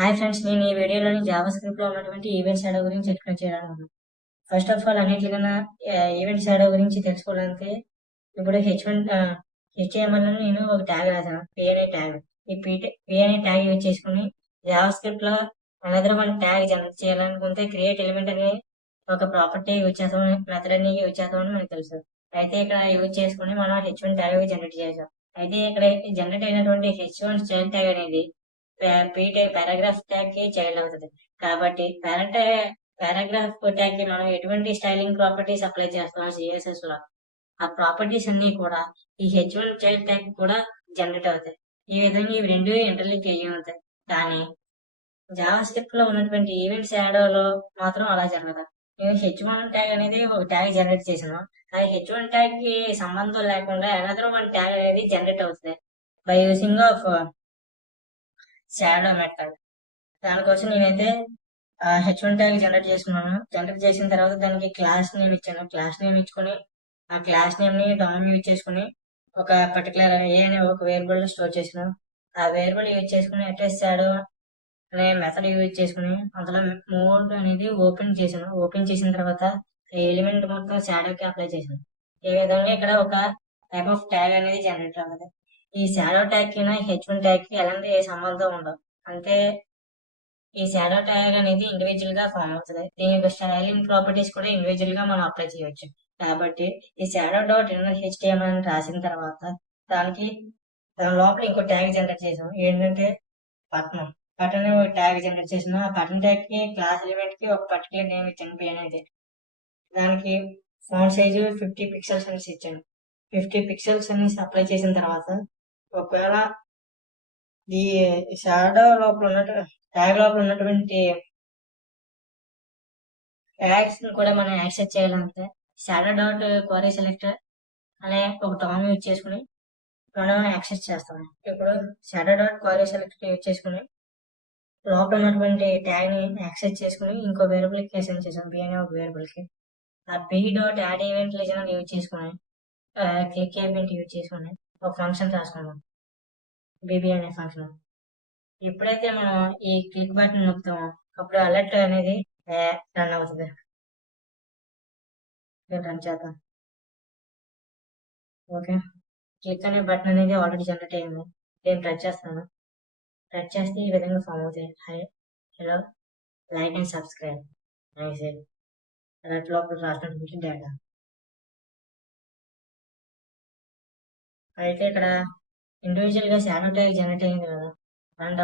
Hi friends, నేను ఈ వీడియోలోని జావా స్క్రిప్ట్ లో ఉన్నటువంటి ఈవెంట్ షాడో గురించి ఎక్స్ప్లెయిన్ చేయడానికి. ఫస్ట్ ఆఫ్ ఆల్ అన్నిటికన్నా ఈవెంట్ షాడో గురించి తెలుసుకోవాలంటే ఇప్పుడు హెచ్టిఎంఎల్ లో నేను ఒక ట్యాగ్ రాశాను, పి అనే ట్యాగ్. ఈ పి అనే ట్యాగ్ యూజ్ చేసుకుని జావా స్క్రిప్ట్ లో అనదర్ మనం ట్యాగ్ జనరేట్ చేయాలనుకుంటే క్రియేట్ ఎలిమెంట్ అనే ఒక ప్రాపర్టీ యూజ్ చేస్తాం, మెథడ్ అని యూజ్ చేస్తామని మనకు తెలుసు. అయితే ఇక్కడ యూజ్ చేసుకుని మనం హెచ్1 ట్యాగ్ జనరేట్ చేసాం. అయితే ఇక్కడ జనరేట్ అయినటువంటి హెచ్1 చైల్డ్ ట్యాగ్ అనేది పారాగ్రాఫ్ ట్యాగ్ కి చైల్డ్ అవుతుంది. కాబట్టి పారాగ్రాఫ్ ట్యాగ్ కి మనం ఎటువంటి స్టైలింగ్ ప్రాపర్టీస్ అప్లై చేస్తాం సిఎస్ఎస్ లో, ఆ ప్రాపర్టీస్ అన్ని కూడా ఈ హెచ్1 చైల్డ్ ట్యాగ్ కూడా జనరేట్ అవుతాయి. ఈ విధంగా ఇవి రెండు ఇంటర్లింక్ అయ్యి ఉంటాయి. కానీ జావా స్క్రిప్ట్ లో ఉన్నటువంటి ఈవెంట్స్ యాడోలో మాత్రం అలా జరగదు. నేను హెచ్1 ట్యాగ్ అనేది ఒక ట్యాగ్ జనరేట్ చేసాను. ఆ హెచ్1 ట్యాగ్ కి సంబంధం లేకుండా అనదర్ వన్ ట్యాగ్ అనేది జనరేట్ అవుతుంది by using of shadow method. దానికోసం నేనైతే హెచ్1 ట్యాగ్ జనరేట్ చేసుకున్నాను. జనరేట్ చేసిన తర్వాత దానికి క్లాస్ నేమ్ ఇచ్చాను. క్లాస్ నేమ్ ఇచ్చుకొని ఆ క్లాస్ నేమ్ ని డౌన్ యూజ్ చేసుకుని ఒక పర్టికులర్ ఏ అనే ఒక వేరియబుల్ స్టోర్ చేసాను. ఆ వేరియబుల్ యూజ్ చేసుకుని అటాచ్ షాడో అనే మెథడ్ యూజ్ చేసుకుని అందులో మోడ్ అనేది ఓపెన్ చేసాను. ఓపెన్ చేసిన తర్వాత ఎలిమెంట్ మొత్తం షాడోకి అప్లై చేసాను. ఈ విధంగా ఇక్కడ ఒక టైప్ ఆఫ్ ట్యాగ్ అనేది జనరేట్ అవ్వదు. ఈ షాడో ట్యాగ్ కి హెచ్1 ట్యాగ్ కి ఎలాంటి ఏ సంబంధం ఉండదు. అంటే ఈ షాడో ట్యాగ్ అనేది ఇండివిజువల్ గా ఫామ్ అవుతుంది. దీని యొక్క స్టైలింగ్ ప్రాపర్టీస్ కూడా ఇండివిజువల్ గా మనం అప్లై చేయవచ్చు. కాబట్టి ఈ షాడో డాట్ ఇన్నర్ హెచ్టిఎంఎల్ అని రాసిన తర్వాత దానికి దాని లోపల ఇంకో ట్యాగ్ జనరేట్ చేసాం. ఏంటంటే బటన్. బటన్ ఒక ట్యాగ్ జనరేట్ చేసిన ఆ బటన్ ట్యాగ్ కి క్లాస్ ఎలిమెంట్ కి ఒక పర్టికులర్ నేమ్ ఇచ్చాను, పి అనేది. దానికి ఫాంట్ సైజు 50 పిక్సెల్స్ అనేసి ఇచ్చాను. 50 పిక్సెల్స్ అనేసి అప్లై చేసిన తర్వాత ఒకవేళ ఈ షాడో లోపల ఉన్నట్టు ట్యాగ్ లోపల ఉన్నటువంటి ట్యాగ్స్ ని కూడా మనం యాక్సెస్ చేయాలంటే షాడో డాట్ క్వరీ సెలెక్టర్ అనే ఒక టామ్ యూజ్ చేసుకుని మనం యాక్సెస్ చేస్తాం. ఇప్పుడు shadow dot query selector use చేసుకుని లోపల ఉన్నటువంటి ట్యాగ్ ని యాక్సెస్ చేసుకుని ఇంకో వేరియబుల్ కి అసైన్ చేసాం, బి అనే ఒక వేరియబుల్ కి. ఆ b dot add event listener use చేసుకుని క్లిక్ ఈవెంట్ యూజ్ చేసుకుని ఒక ఫంక్షన్ రాసుకున్నాం, బీబీ అనే ఫంక్షన్. ఎప్పుడైతే మనం ఈ క్లిక్ బటన్ నొక్కుతామో అప్పుడు అలర్ట్ అనేది రన్ అవుతుంది. రన్ చేద్దాం. ఓకే, క్లిక్ అనే బటన్ అనేది ఆల్రెడీ జనరేట్ అయింది. నేను టచ్ చేస్తాను. టచ్ చేస్తే ఈ విధంగా ఫామ్ అవుతాయి. హలో, లైక్ అండ్ సబ్స్క్రైబ్ అనేసి అలర్ట్ లోపల రాసినటువంటి డేటా. అయితే ఇక్కడ ఇండివిజువల్ గా షాడో ట్యాగ్ జనరేట్ అయింది కదా, అండ్